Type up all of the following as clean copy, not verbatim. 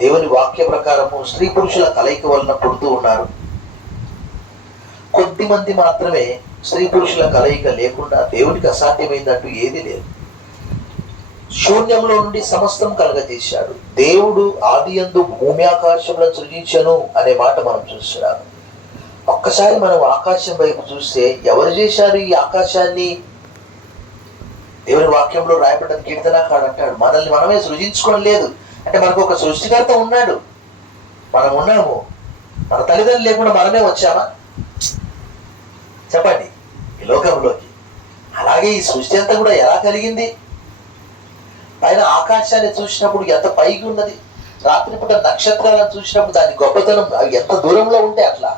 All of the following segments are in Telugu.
దేవుని వాక్య ప్రకారము స్త్రీ పురుషుల కలయిక వలన పుడుతూ ఉన్నారు. కొద్ది మంది మాత్రమే స్త్రీ పురుషుల కలయిక లేకుండా దేవునికి అసాధ్యమైందంటూ ఏది లేదు. శూన్యంలో నుండి సమస్తం కలగజేశాడు. దేవుడు ఆదియందు భూమి ఆకాశంలో సృజించను అనే మాట మనం చూస్తున్నాము. ఒక్కసారి మనం ఆకాశం వైపు చూస్తే ఎవరు చేశారు ఈ ఆకాశాన్ని? దేవుని వాక్యంలో రాయబడ్డ కీర్తనకారుడు అంటాడు, మనల్ని మనమే సృజించుకోవడం లేదు. అంటే మనకు ఒక సృష్టికర్త ఉన్నాడు, మనం ఉన్నాము. మన తల్లిదండ్రులు లేకుండా మనమే వచ్చామా? చెప్పండి, ఈ లోకంలోకి. అలాగే ఈ సృష్టి అంతా కూడా ఎలా కలిగింది? పైన ఆకాశాన్ని చూసినప్పుడు ఎంత పైకి ఉన్నది, రాత్రిపూట నక్షత్రాలను చూసినప్పుడు దాని గొప్పతనం ఎంత దూరంలో ఉంటే అట్లా.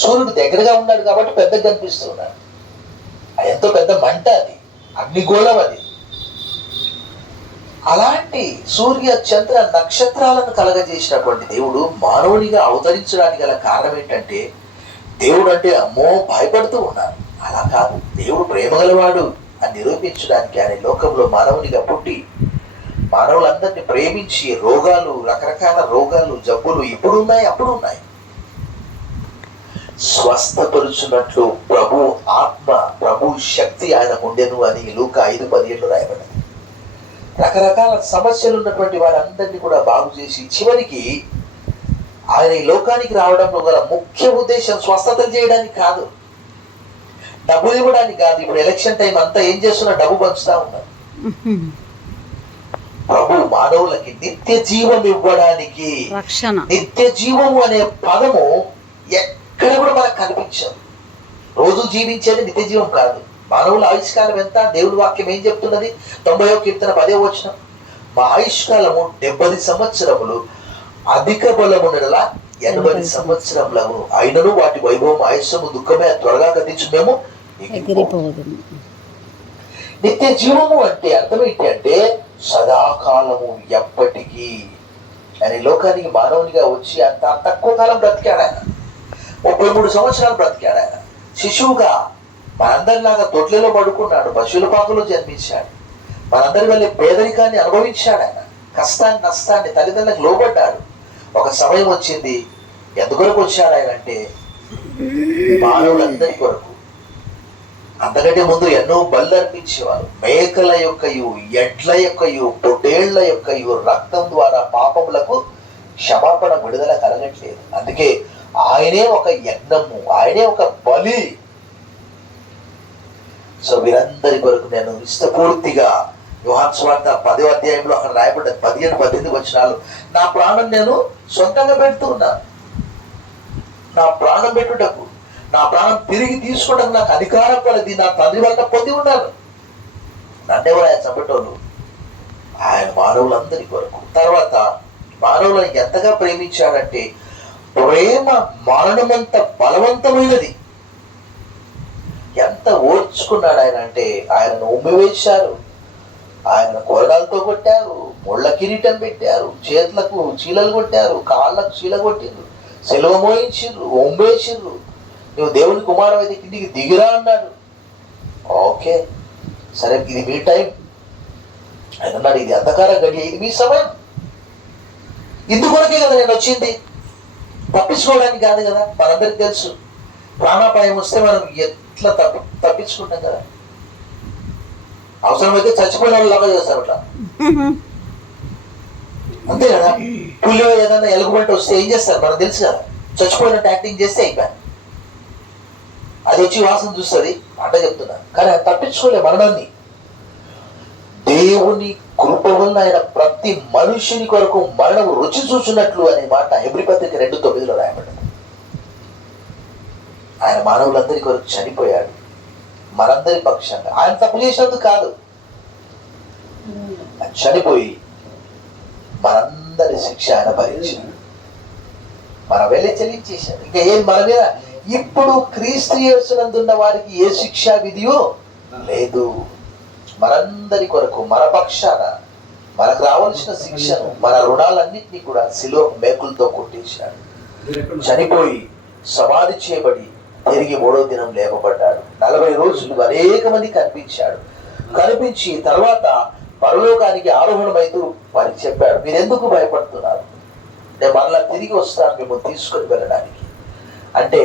సూర్యుడు దగ్గరగా ఉన్నాడు కాబట్టి పెద్దగా కనిపిస్తున్నాడు. ఎంతో పెద్ద మంట, అది అగ్నిగోళం. అది అలాంటి సూర్య చంద్ర నక్షత్రాలను కలగజేసినటువంటి దేవుడు మానవునిగా అవతరించడానికి గల కారణం ఏంటంటే, దేవుడు అంటే అమ్మో భయపడుతూ ఉన్నారు. అలా కాదు, దేవుడు ప్రేమ గలవాడు అని నిరూపించడానికి ఆయన లోకంలో మానవునిగా పుట్టి మానవులందరినీ ప్రేమించి రోగాలు, రకరకాల రోగాలు, జబ్బులు ఇప్పుడు ఉన్నాయి, అప్పుడు ఉన్నాయి, స్వస్థపరుచున్నట్లు ప్రభు ఆత్మ, ప్రభు శక్తి ఆయన ఉండెను అని లూకా 5:17 రాయబడింది. రకరకాల సమస్యలు ఉన్నటువంటి వారందరినీ కూడా బాగు చేసి చివరికి ఆయన ఈ లోకానికి రావడంలో గల ముఖ్య ఉద్దేశం స్వస్థతలు చేయడానికి కాదు, డబ్బు ఇవ్వడానికి కాదు. ఇప్పుడు ఎలక్షన్ టైం అంతా ఏం చేస్తున్నా? డబ్బు పంచుతా ఉన్నారు. ప్రభు మానవులకి నిత్య జీవం ఇవ్వడానికి. నిత్య జీవము అనే పదము ఎక్కడ కూడా మనకు కనిపించదు. రోజు జీవించేది నిత్య జీవం కాదు. మానవుల ఆయుష్కాలం ఎంత? దేవుడి వాక్యం ఏం చెప్తున్నది? 90వ కీర్తన 10వ వచనం, మా ఆయుష్కాలము 70 సంవత్సరములు, అధిక బలమునలా 80 సంవత్సరములను, అయినను వాటి వైభవం ఆయుష్యము దుఃఖమే త్వరగా గతించు మేము. నిత్య జీవము అంటే అర్థం ఏంటి అంటే సదాకాలము, ఎప్పటికీ. ఆయన లోకానికి మానవునిగా వచ్చి అంత తక్కువ కాలం బ్రతికాడు. ఆయన 33 సంవత్సరాలు బ్రతికాడు. ఆయన శిశువుగా మనందరిలాగా తొట్లలో పడుకున్నాడు, పశువుల పాకలో జన్మించాడు. మనందరి వల్ల పేదరికాన్ని అనుభవించాడు. ఆయన కష్టాన్ని, నష్టాన్ని, తల్లిదండ్రులకు లోబడ్డాడు. ఒక సమయం వచ్చింది, ఎందుకొరకు వచ్చాడు ఆయన అంటే మానవులందరి కొరకు. అంతకంటే ముందు ఎన్నో బళ్ళు అర్పించేవారు. మేకల యొక్కయు, ఎడ్ల యొక్కయు, పొట్టేళ్ల యొక్కయు రక్తం ద్వారా పాపములకు క్షమాపణ, విడుదల కలగట్లేదు. అందుకే ఆయనే ఒక యజ్ఞము, ఆయనే ఒక బలి. సో వీరందరి కొరకు నేను ఇష్టపూర్తిగా యోహాను సువార్త 10వ అధ్యాయంలో అక్కడ రాయబడ్డది 17-18 వచనాలు, నా ప్రాణం నేను సొంతంగా పెడుతూ ఉన్నాను. నా ప్రాణం పెట్టుటకు, నా ప్రాణం తిరిగి తీసుకోవడానికి నాకు అధికారం కలది, నా తండ్రి వల్ల పొంది ఉన్నాను. నన్నెవరు ఆయన చంపటోళ్ళు? ఆయన మానవులందరి కొరకు. తర్వాత మానవులను ఎంతగా ప్రేమించాడంటే, ప్రేమ మరణమంత బలవంతమైనది. ఎంత ఓర్చుకున్నాడు ఆయన అంటే, ఆయనను ఉమ్మివేశారు, ఆయన కొరడాలతో కొట్టారు, ముళ్ళ కిరీటం పెట్టారు, చేతులకు చీలలు కొట్టారు, కాళ్ళకు చీల కొట్టిండ్రు, సెలవు మోయించిండ్రు, ఒంబేసిండ్రు. నువ్వు దేవుని కుమారుడు అయితే కిందికి దిగిరా అన్నాడు. ఓకే సరే, ఇది మీ టైం. ఆయన అన్నాడు, ఇది అంధకార గడియ, ఇది మీ సమయం. ఇందుకొరకే కదా నేను వచ్చింది, తప్పించుకోవడానికి కాదు కదా. మనందరికి తెలుసు ప్రాణాపాయం వస్తే మనం ఎట్లా తప్పించుకుంటాం కదా. అవసరమైతే చచ్చిపోయిన వాళ్ళు లాగా చేస్తారు అట్లా, అంతే కదా. పులిలో ఏదైనా ఎలుగుబంటి వస్తే ఏం చేస్తారు మనకు తెలుసు కదా, చచ్చిపోయినట్టు యాక్టింగ్ చేస్తే అయిపోయాను. అది వచ్చి వాసన చూస్తుంది అంటే చెప్తున్నాను. కానీ ఆయన తప్పించుకోలే మరణాన్ని. దేవుని కృప వల్ల ఆయన ప్రతి మనుషుని కొరకు మరణం రుచి చూసినట్లు అనే మాట హెబ్రీ పత్రిక 2:9 రాయబడ్డది. ఆయన మానవులందరి కొరకు చనిపోయాడు, మనందరి పక్షంగా. ఆయన తప్పు చేసినందుకు కాదు, చనిపోయి మనందరి శిక్ష ఆయన భరించాడు, మన వెళ్ళి చెల్లించేశాడు. ఇంకా ఏం మన మీద ఇప్పుడు క్రీస్తు యేసునందున్న వారికి ఏ శిక్షా విధియో లేదు. మనందరి కొరకు, మన పక్షాన మనకు రావాల్సిన శిక్షను, మన రుణాలన్నింటినీ కూడా శిలువ మేకులతో కొట్టేశాడు. చనిపోయి సమాధి చేయబడి తిరిగి 3వ దినం లేపబడ్డాడు. 40 రోజులు అనేక మంది కనిపించాడు. కనిపించి తర్వాత పరలోకానికి ఆరోహణమైతూ వారికి చెప్పాడు, మీరెందుకు భయపడుతున్నారు? నేను మరలా తిరిగి వస్తాను మిమ్మల్ని తీసుకొని వెళ్ళడానికి. అంటే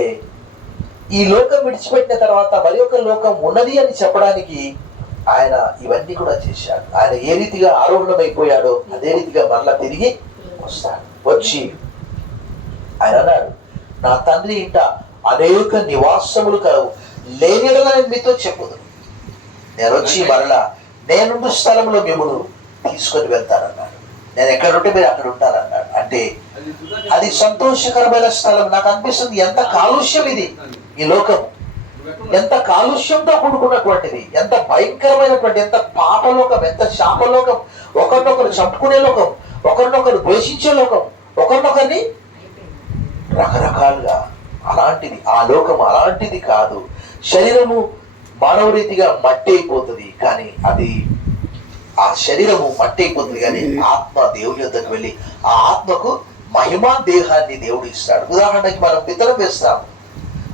ఈ లోకం విడిచిపెట్టిన తర్వాత మరి ఒక లోకం ఉన్నది అని చెప్పడానికి ఆయన ఇవన్నీ కూడా చేశాడు. ఆయన ఏ రీతిగా ఆరోహణమైపోయాడో అదే రీతిగా మరలా తిరిగి వస్తాడు. వచ్చి ఆయన అన్నాడు, నా తండ్రి ఇంట అనేక నివాసములు కలవు, లేనిడలా నేను మీతో చెప్పుదును. నేను వచ్చి మరలా నేనుండు స్థలంలో మిమ్మల్ని తీసుకొని వెళ్తానన్నాడు. నేను ఎక్కడుంటే మీరు అక్కడ ఉంటారన్నాడు. అంటే అది సంతోషకరమైన స్థలం. నాకు అనిపిస్తుంది ఎంత కాలుష్యం ఇది, ఈ లోకం ఎంత కాలుష్యంతో కూడుకున్నటువంటిది, ఎంత భయంకరమైనటువంటి, ఎంత పాపలోకం, ఎంత శాపలోకం, ఒకరినొకరు చంపుకునే లోకం, ఒకరినొకరు ద్వేషించే లోకం, ఒకరినొకరిని రకరకాలుగా. అలాంటిది ఆ లోకం అలాంటిది కాదు. శరీరము మానవ రీతిగా మట్టి అయిపోతుంది, కానీ అది ఆ శరీరము మట్టి అయిపోతుంది, కానీ ఆత్మ దేవుని యొద్దకు వెళ్ళి ఆ ఆత్మకు మహిమా దేహాన్ని దేవుడు ఇస్తాడు. ఉదాహరణకి మనం విత్తనం వేస్తాము,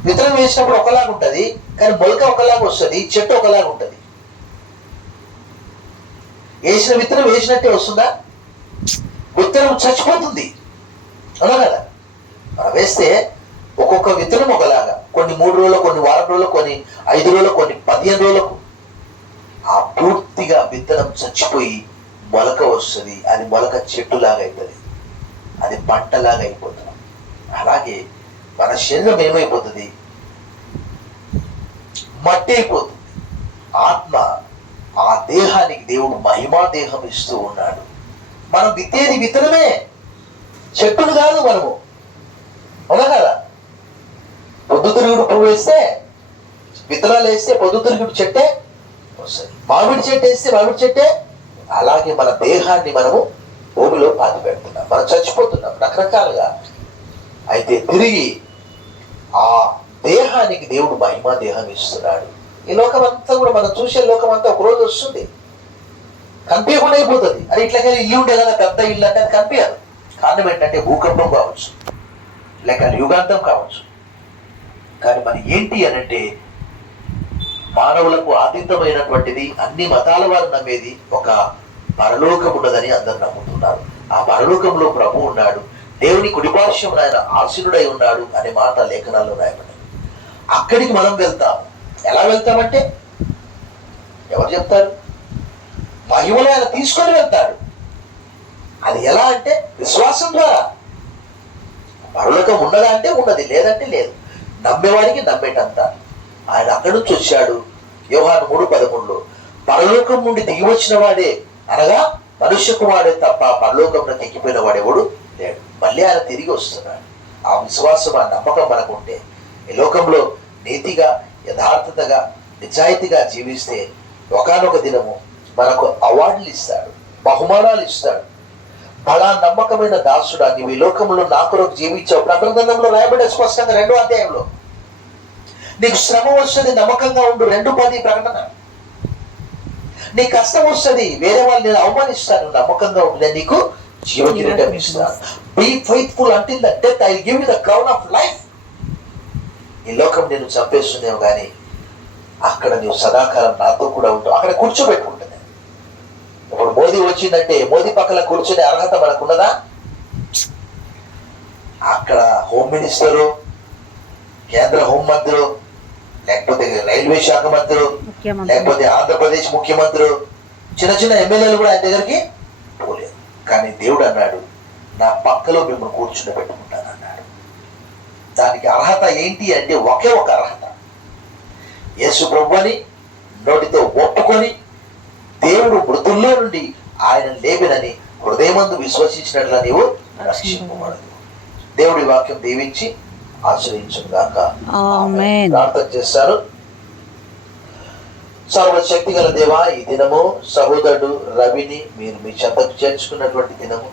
విత్తనం వేసినప్పుడు ఒకలాగా ఉంటుంది, కానీ మొలక ఒకలాగా వస్తుంది, చెట్టు ఒకలాగా ఉంటుంది. వేసిన విత్తనం వేసినట్టే వస్తుందా? విత్తనం చచ్చిపోతుంది, అవునా కదా? వేస్తే ఒక్కొక్క విత్తనం ఒకలాగా, కొన్ని 3 రోజులు, కొన్ని వారం రోజులు, కొన్ని 5 రోజులు, కొన్ని 15 రోజులకు ఆ పూర్తిగా విత్తనం చచ్చిపోయి మొలక వస్తుంది. అది మొలక చెట్టులాగా అవుతుంది, అది పంటలాగా అయిపోతుంది. అలాగే మన శరీరం ఏమైపోతుంది? మట్టి అయిపోతుంది. ఆత్మ ఆ దేహానికి దేవుడు మహిమా దేహం ఇస్తూ ఉన్నాడు. మనం విత్తేది విత్తనమే, చెట్టును కాదు మనము, అవునా కదా? పొద్దుతిరుగుడు పువ్వు వేస్తే, విత్తనాలు వేస్తే పొద్దుతిరుగుడు చెట్టే వస్తుంది, మామిడి చెట్టు వేస్తే మామిడి చెట్టే. అలాగే మన దేహాన్ని మనము భూమిలో పాతి పెడుతున్నాం, మనం చచ్చిపోతున్నాం రకరకాలుగా. అయితే తిరిగి ఆ దేహానికి దేవుడు మహిమా దేహం ఇస్తున్నాడు. ఈ లోకం అంతా కూడా మనం చూసే లోకం అంతా ఒకరోజు వస్తుంది, కనిపించకుండా అయిపోతుంది. అది ఇట్లాగే ఇల్లు ఉంటే కదా పెద్ద ఇల్లు అంటే అది కనిపించదు. కారణం ఏంటంటే భూకంపం కావచ్చు, లేక యుగాంతం కావచ్చు. కానీ మరి ఏంటి అనంటే మానవులకు ఆతీతమైనటువంటిది, అన్ని మతాల వారు నమ్మేది ఒక పరలోకం ఉన్నదని అందరు నమ్ముతున్నారు. ఆ పరలోకంలో ప్రభు ఉన్నాడు, దేవుని కుడిపార్శ్వమున ఆయన ఆసీనుడై ఉన్నాడు అనే మాట లేఖనాల్లో రాయబడింది. అక్కడికి మనం వెళ్తాం. ఎలా వెళ్తామంటే ఎవరు చెప్తారు? మహిమలో ఆయన తీసుకొని వెళ్తాడు. అది ఎలా అంటే విశ్వాసం ద్వారా. పరలోకం ఉన్నదా అంటే ఉన్నది, లేదంటే లేదు. నమ్మేవాడికి నమ్మేటంత. ఆయన అక్కడి నుంచి వచ్చాడు. యోహాను 3:13 పరలోకం నుండి దిగి వచ్చిన వాడే, అనగా మనుష్య కుమారుడే తప్ప పరలోకంలోకి ఎక్కిపోయిన వాడెవడు లేడు. మళ్ళీ ఆయన తిరిగి వస్తున్నాడు. ఆ విశ్వాసం, ఆ నమ్మకం మనకు ఉంటే ఈ లోకంలో నీతిగా, యథార్థతగా, నిజాయితీగా జీవిస్తే ఒకానొక దినము మనకు అవార్డులు ఇస్తాడు, బహుమానాలు ఇస్తాడు. బలా నమ్మకమైన దాసుడా, నీవు ఈ లోకంలో నా కొరకు జీవించావు. ప్రకటన గ్రంథంలో రాయబడే స్పష్టంగా 2వ అధ్యాయంలో నీకు శ్రమ వస్తుంది, నమ్మకంగా ఉండు. 2:10 ప్రకటన. నీ కష్టం వస్తుంది, వేరే వాళ్ళు నేను అవమానిస్తాను, నమ్మకంగా ఉండు, నేను నీకు జీవ కిరీటం ఇస్తాను. Be faithful until the death, I will give you the crown of life. ఈ లోకం నేను చంపేస్తున్నావు, కానీ అక్కడ నీవు సదాకాలం నాతో కూడా ఉంటావు. అక్కడ కూర్చోబెట్టుకుంటుంది. ఇప్పుడు మోదీ వచ్చిందంటే మోదీ పక్కన కూర్చునే అర్హత మనకున్నదా? అక్కడ హోమ్ మినిస్టరు, కేంద్ర హోంమంత్రి, లేకపోతే రైల్వే శాఖ మంత్రి, లేకపోతే ఆంధ్రప్రదేశ్ ముఖ్యమంత్రి, చిన్న చిన్న ఎమ్మెల్యేలు కూడా ఆయన దగ్గరికి పోలేదు. కానీ దేవుడు అన్నాడు, నా పక్కలో మిమ్మల్ని కూర్చుని పెట్టుకుంటాను అన్నాడు. దానికి అర్హత ఏంటి అంటే ఒకే ఒక అర్హత, యేసు ప్రభువుని నోటితో ఒప్పుకొని దేవుడు మృతుల్లో నుండి ఆయన లేపినని హృదయమందు విశ్వసించినట్ల నీవు రక్షింపబడదు. దేవుడి వాక్యం దీవించి ఆశ్రయించుగాక. ప్రార్థన చేస్తారు. సర్వశక్తి గల దేవా, ఈ దినము సహోదరుడు రవిని మీరు మీ చెంతకు చేర్చుకున్నటువంటి దినము,